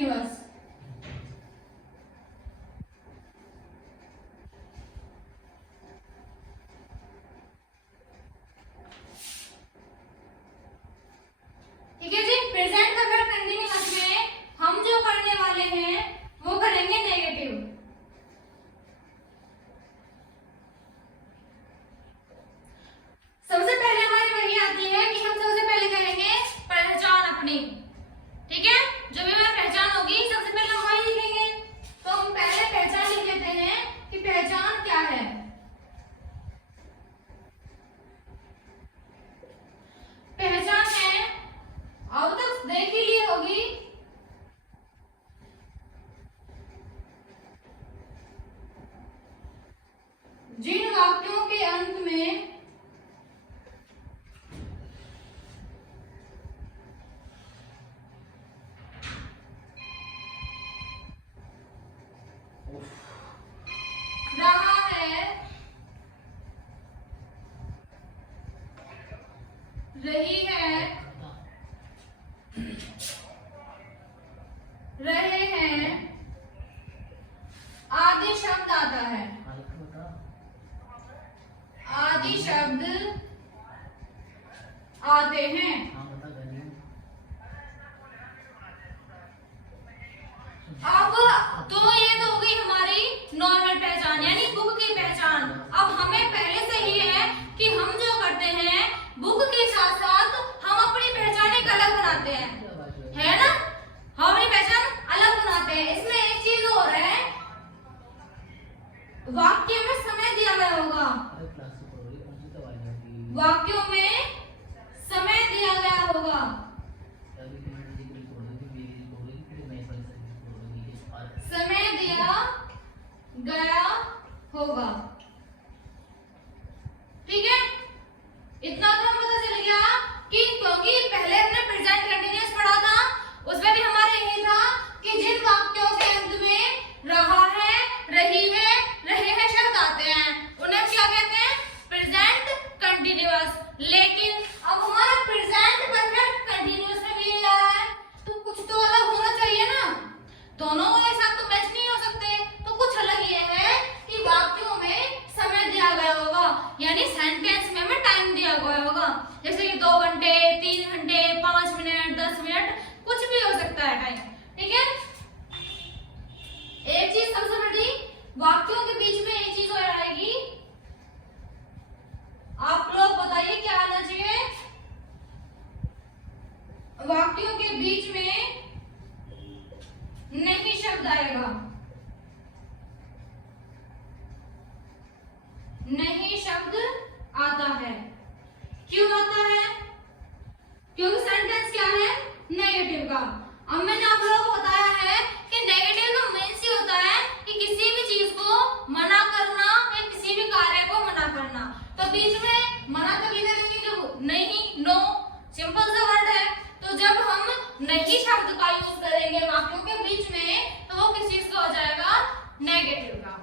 Continuous. ठीक है जी, present perfect continuous में हम जो करने वाले हैं वो करेंगे नेगेटिव। सबसे पहले हमारी वही आती है कि हम सबसे पहले कहेंगे पहचान अपनी। ठीक है, जो भी हमारी पहचान होगी सबसे पहले हम वही लिखेंगे। तो हम पहले पहचान लिख लेते हैं कि पहचान क्या है। पहचान है, अब तक देख ही ली होगी, जिन वाक्यों के अंत में रहा है, रही है, रहे हैं आदि शब्द आता है। आदि शब्द आते हैं। अब तो ये तो हो गई हमारी नॉर्मल पहचान यानी बुक की पहचान। अब हमें पहले से ही है कि हम जो करते हैं बुक के साथ साथ हम अपनी पहचान एक अलग बनाते हैं, है ना? हम अपनी पहचान अलग बनाते हैं। इसमें एक चीज और है, वाक्य में समय दिया गया होगा। वाक्यों में समय दिया गया होगा। समय दिया गया होगा। ठीक है, इतना तो हमें पता चल गया कि क्योंकि पहले हमने प्रेजेंट कंटिन्यूअस पढ़ा था, उसमें भी हमारे यही था कि जिन वाक्यों के अंत में रहा है, रही है, रहे हैं शब्द आते हैं उन्हें क्या कहते हैं? Present continuous. लेकिन अब हमारा प्रेजेंट परफेक्ट कंटिन्यूअस में भी आ रहा है, तो कुछ तो अलग होना चाहिए ना। दोनों एक साथ तो मैच नहीं हो सकते, तो कुछ अलग ये है कि वाक्यों में समय दिया गया होगा, यानी सेंटेंस में हमें टाइम दिया गया होगा। जैसे कि 2 घंटे, 3 घंटे, 5 मिनट, 10 मिनट, कुछ भी हो सकता है टाइम। ठीक है, एक चीज सबसे बड़ी, वाक्यों के बीच में एक चीज और आएगी। आप लोग बताइए क्या आना चाहिए? वाक्यों के बीच में नहीं शब्द आएगा। नहीं शब्द आता है। क्यों आता है? क्योंकि सेंटेंस क्या है? नेगेटिव का। अब मैंने आप लोगों को बताया है कि नेगेटिव का मीन्स ही होता है कि किसी भी चीज को मना करना या किसी भी कार्य को मना करना। तो बीच में मना तभी करेंगे जब नहीं, नो, सिंपल सा वर्ड है। तो जब हम नहीं शब्द का यूज करेंगे वाक्यों के बीच में, तो वो किस चीज का हो जाएगा? नेगेटिव का।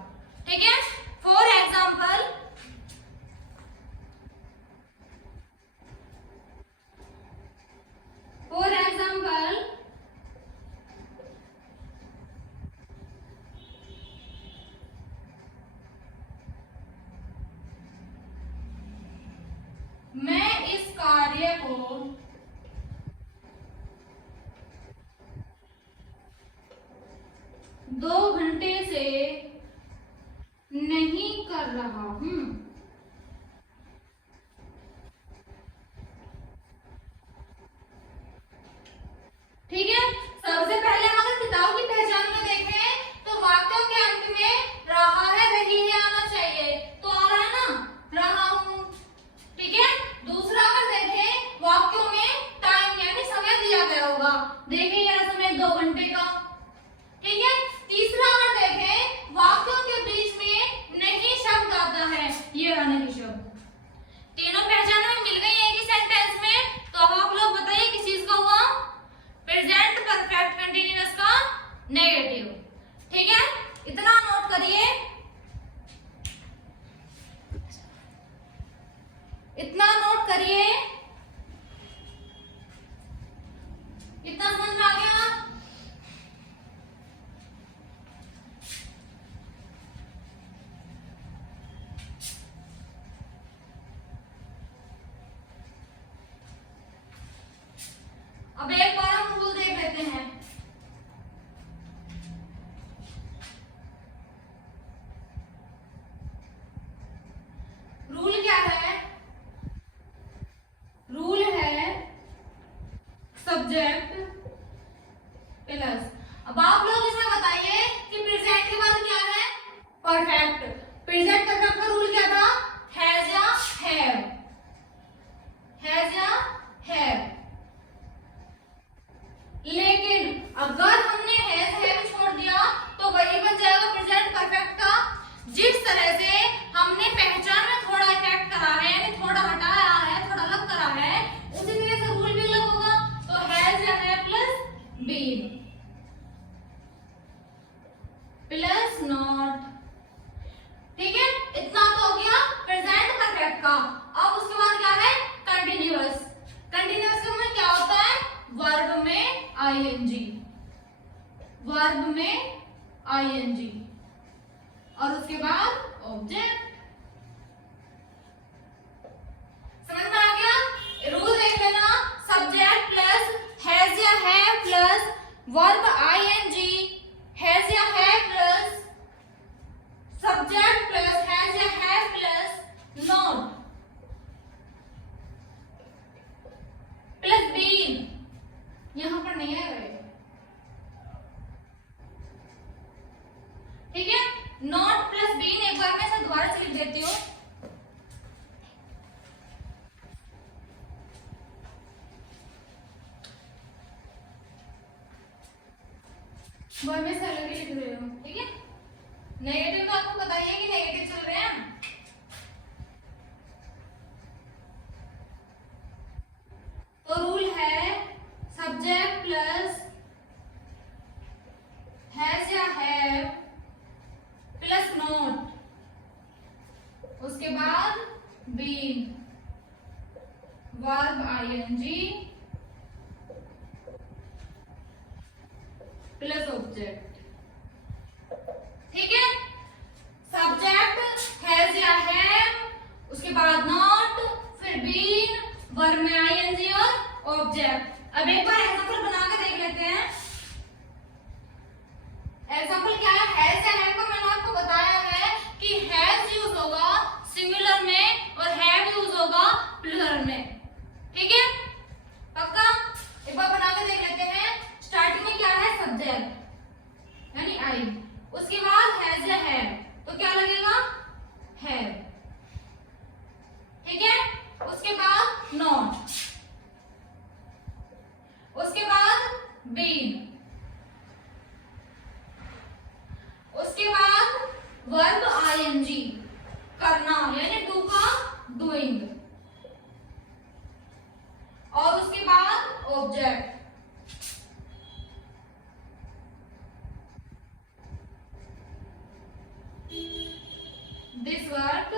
ठीक है, फॉर एग्जाम्पल, फॉर एग्जाम्पल, मैं इस कार्य को 2 घंटे से नहीं कर रहा हूं। ठीक है, सबसे पहले हम अगर किताब की पहचान में देखें तो वाक्यों के अंत में रहा है, रही है आना चाहिए, तो आ रहा है ना, रहा हूं। ठीक है, दूसरा अगर देखें वाक्यों में टाइम यानी समय दिया गया होगा, देखिए यह समय 2 घंटे का। ठीक है, तीसरा अगर देखें वाक्यों के बीच में नहीं शब्द आता है, ये रहा नहीं शब्द। तीनों पहचान में मिल गई एक ही सेंटेंस में, तो अब आप लोग बताइए किस चीज का हुआ? प्रेजेंट परफेक्ट कंटिन्यूअस का नेगेटिव। ठीक है, इतना नोट करिए, इतना नोट करिए। इतना समझ में आ गया? ऑब्जेक्ट प्लस, अब आप लोग इसमें बताइए कि प्रेजेंट के बाद क्या है, परफेक्ट। प्रेजेंट परफेक्ट का रूल क्या था, हैज या हैव, हैज या हैव। लेकिन अगर हमने हैज हैव छोड़ दिया तो वही बन जाएगा प्रेजेंट परफेक्ट का। जिस तरह से हमने पहचान में थोड़ा इफेक्ट करा है, यानी थोड़ा हटाया है, थोड़ा अलग करा है, उसी तरह से रूल भी अलग होगा। तो हैज या have plus been plus not, ठीक है, इतना तो हो गया प्रेजेंट परफेक्ट का। अब उसके बाद क्या है, कंटिन्यूअस। कंटिन्यूअस का मतलब क्या होता है, वर्ब में आईएनजी, वर्ब में आईएनजी और उसके बाद ऑब्जेक्ट। समझ में आ गया, रूल देख लेना, सब्जेक्ट प्लस हैज या have plus verb ING, has या have plus subject plus has या have plus not plus been, यहां पर नहीं है, ठीक है। नॉट प्लस बीन एक बार मैं इसे दोबारा से लिख देती हूँ, वर्ब में से अलग ही लिख रही हूँ, ठीक है। नेगेटिव तो आपको बताइए कि नेगेटिव चल रहे हैं, तो रूल है सब्जेक्ट प्लस हैज या हैव प्लस नॉट, उसके बाद been, verb ING plus object, ठीक है। सब्जेक्ट हैज या हैव, उसके बाद नॉट, फिर बीन, वर्ब में आईएनजी और ऑब्जेक्ट। अब एक बार एग्जांपल बना के देख लेते हैं। एग्जांपल क्या है, हैज या हैव को मैंने आपको बताया है कि हैज यूज होगा सिंगुलर में और हैव यूज होगा प्लूरल में, ठीक है, पक्का। एक बार बना के देख लेते हैं। स्टार्टिंग में क्या है, सब्जेक्ट यानी आई, उसके बाद हैज या हैव, तो क्या लगेगा, हैव, ठीक है। उसके बाद नॉट, उसके बाद बीन, उसके बाद वर्ब आईएनजी करना यानी डू का डूइंग, और उसके बाद object. This work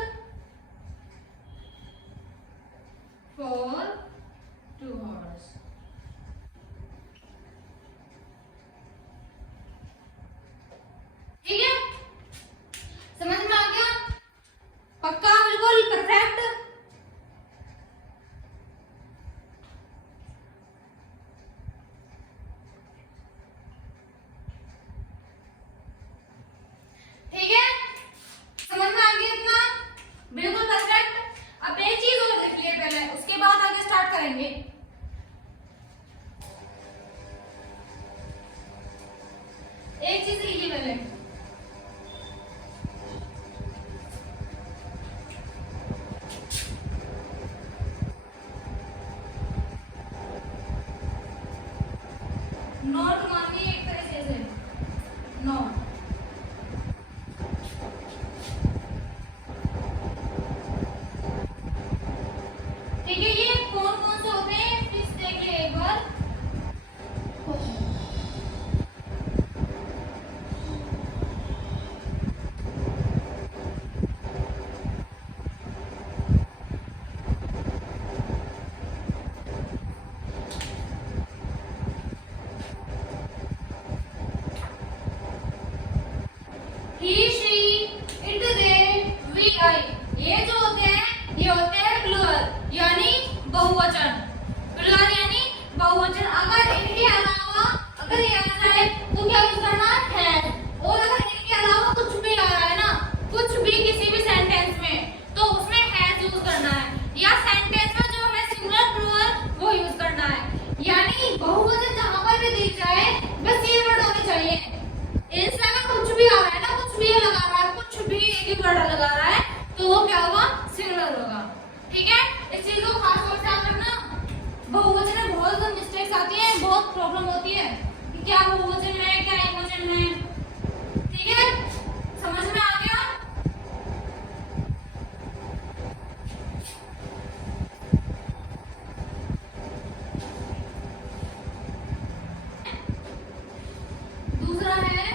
for 2 hours. ठीक है, समझ में आ गया, पक्का, बिल्कुल परफेक्ट। ठीक है, समझ में आ गया इतना, बिल्कुल परफेक्ट। अब एक चीज और देख लिए पहले, उसके बाद आगे स्टार्ट करेंगे। एक चीज लीजिए पहले, नॉट मानिए एक तरह से नॉट, ठीक है। ये कौन कौन से होते हैं प्लीज देखिए एक बार। ही, शी, इट, दे, वी, आई, ये जो होते हैं ये होते हैं प्लूरल यानी बहुवचन। प्लूरल यानी बहुवचन। अगर इनके अलावा अगर ये आ जाए तो क्या यूज करना है, और अगर इनके अलावा कुछ भी आ रहा है ना, कुछ भी किसी भी सेंटेंस में, तो उसमें हैज यूज करना है, या सेंटेंस में जो है सिंगुलर प्लूरल वो यूज करना है। यानी बहुवचन क्या बहुवचन है क्या एकवचन है। ठीक है, समझ में आ गया। दूसरा है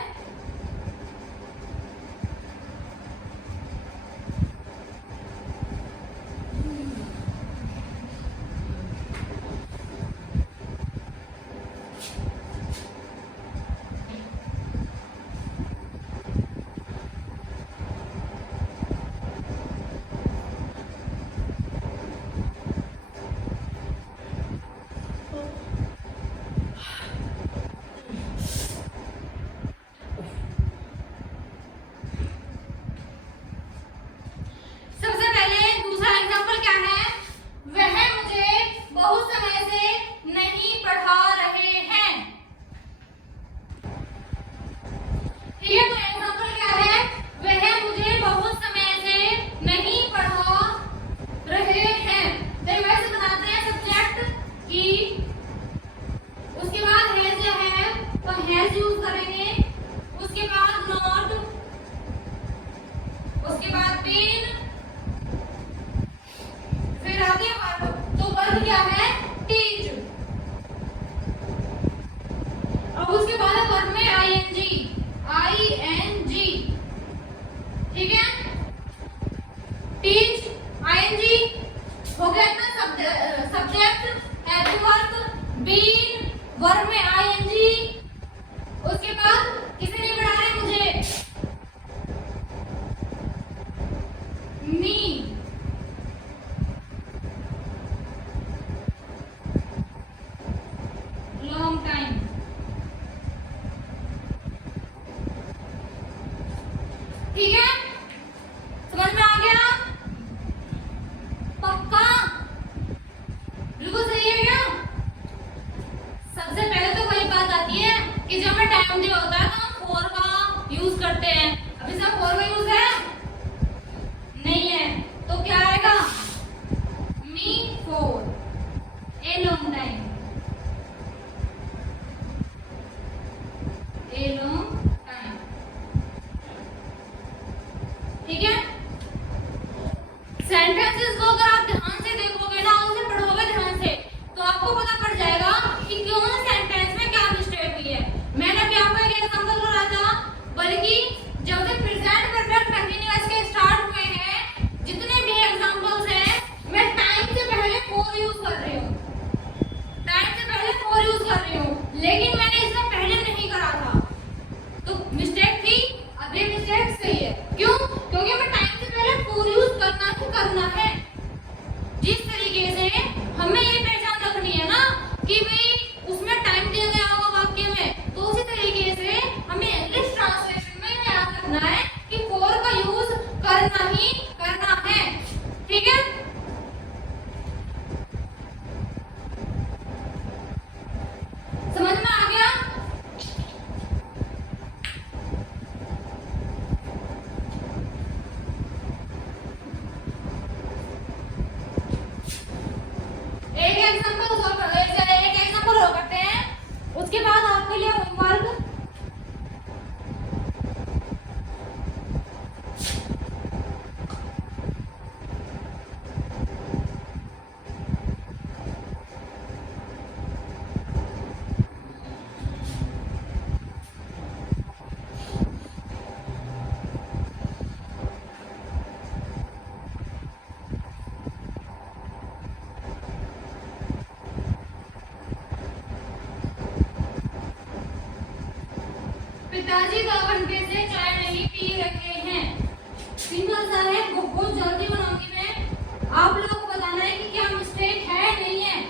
सबसे पहले दूसरा एग्जांपल क्या है, वह मुझे बहुत समय से नहीं पढ़ा रहे हैं। ठीक है, तो एग्जांपल क्या है, वह मुझे बहुत समय से नहीं पढ़ा रहे हैं। तो वैसे बनाते हैं सब्जेक्ट की, उसके बाद हैज है तो हैज यूज करेंगे, उसके बाद नॉट, उसके बाद बीन, फिर आगे वर्ब। तो वर्ब क्या है, टीच। अब उसके बाद है वर्ब में आईएनजी, आईएनजी। ठीक है, टीच आईएनजी हो गया ना, सब्जेक्ट एडवर्ब बीन वर्ब में आईएनजी। उसके बाद किसे नहीं पढ़ा रहे मुझे, मी। Long time. ठीक है, समझ में आ गया, पक्का, बिल्कुल सही है क्या। सबसे पहले तो वही बात आती है कि जब हमें टाइम दिया होता है तो हम फॉर का यूज करते हैं। अभी सब फॉर का यूज है नहीं है, तो क्या आएगा, me for a long time, a long time. ठीक है, सेंटेंसेस को अगर आप ध्यान से देखोगे ना, उसे पढ़ोगे ध्यान से, तो आपको पता पड़ जाएगा कि क्यों सेंटेंस में क्या मिस्टेक हुई है। मैंने अभी आपको एक एग्जांपल बोला था, बल्कि जब से प्रेजेंट परफेक्ट कंटीन्यूअस के स्टार्ट हुए हैं, जितने भी एग्जांपल्स हैं, मैं टाइम से पहले फॉर यूज कर रही हूँ, टाइम से पहले फॉर यूज कर रही हूँ, लेकिन मैंने इसमें पहले नहीं करा था, तो मिस्टेक थी। अब ये मिस्टेक सही है, क्यों, क्योंकि हमें टाइम से पहले फॉर यूज करना ही करना है। जिस तरीके से हमें ये पहचान रखनी है ना कि भाई उसमें टाइम दिया गया होगा वाक्य में, तो उसी तरीके से हमें इंग्लिश ट्रांसलेशन में याद रखना है कि फॉर का यूज करना ही करना है। ठीक है, समझ में आ गया। एक एग्जांपल और करते हैं, उसके बाद आपके लिए होमवर्क। पिताजी 2 घंटे से चाय नहीं पी रहे हैं। सिंपल सा है, बहुत जल्दी बनाऊंगी मैं, आप लोगों को बताना है कि क्या मिस्टेक है नहीं है।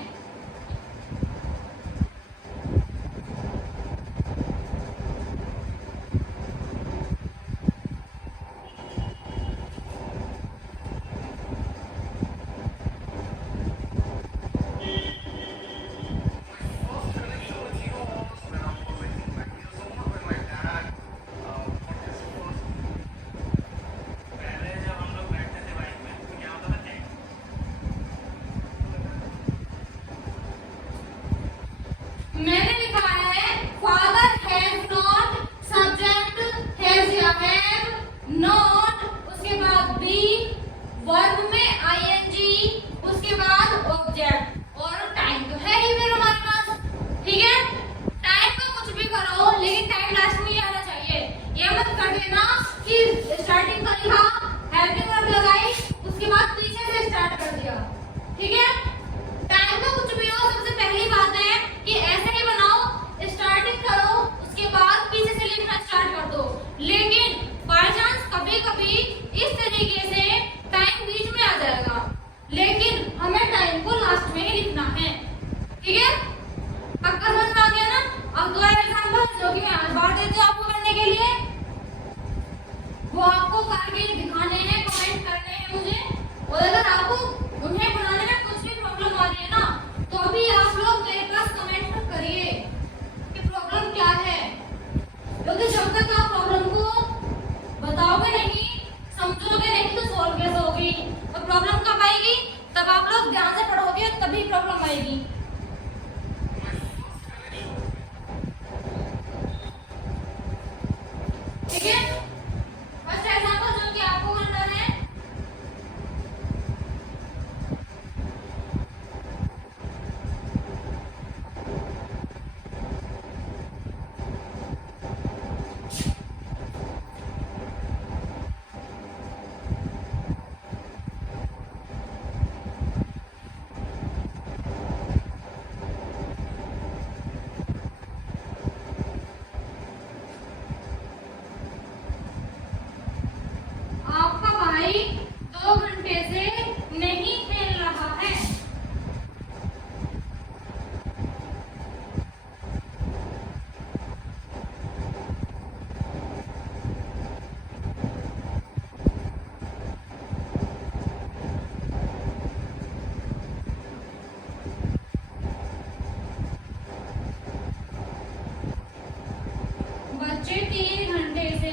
बच्चे 3 घंटे से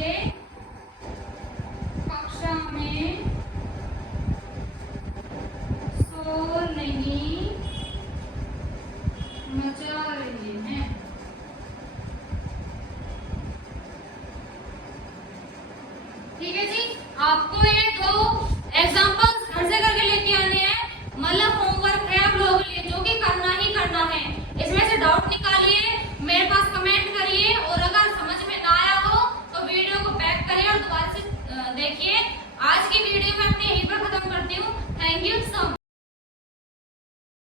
कक्षा में शोर नहीं मचा रहे हैं। ठीक है जी, आपको ये 2 एग्जांपल्स घर से करके लेके आने हैं, मतलब होमवर्क है आप लोगों के लिए जो कि करना ही करना है। इसमें से डाउट निकालिए, मेरे पास कमेंट करिए, और अगर समझ में ना आया हो तो वीडियो को बैक करिए और दोबारा से देखिए। आज की वीडियो मैं अपनी यहीं पर खत्म करती हूँ। Thank you so much.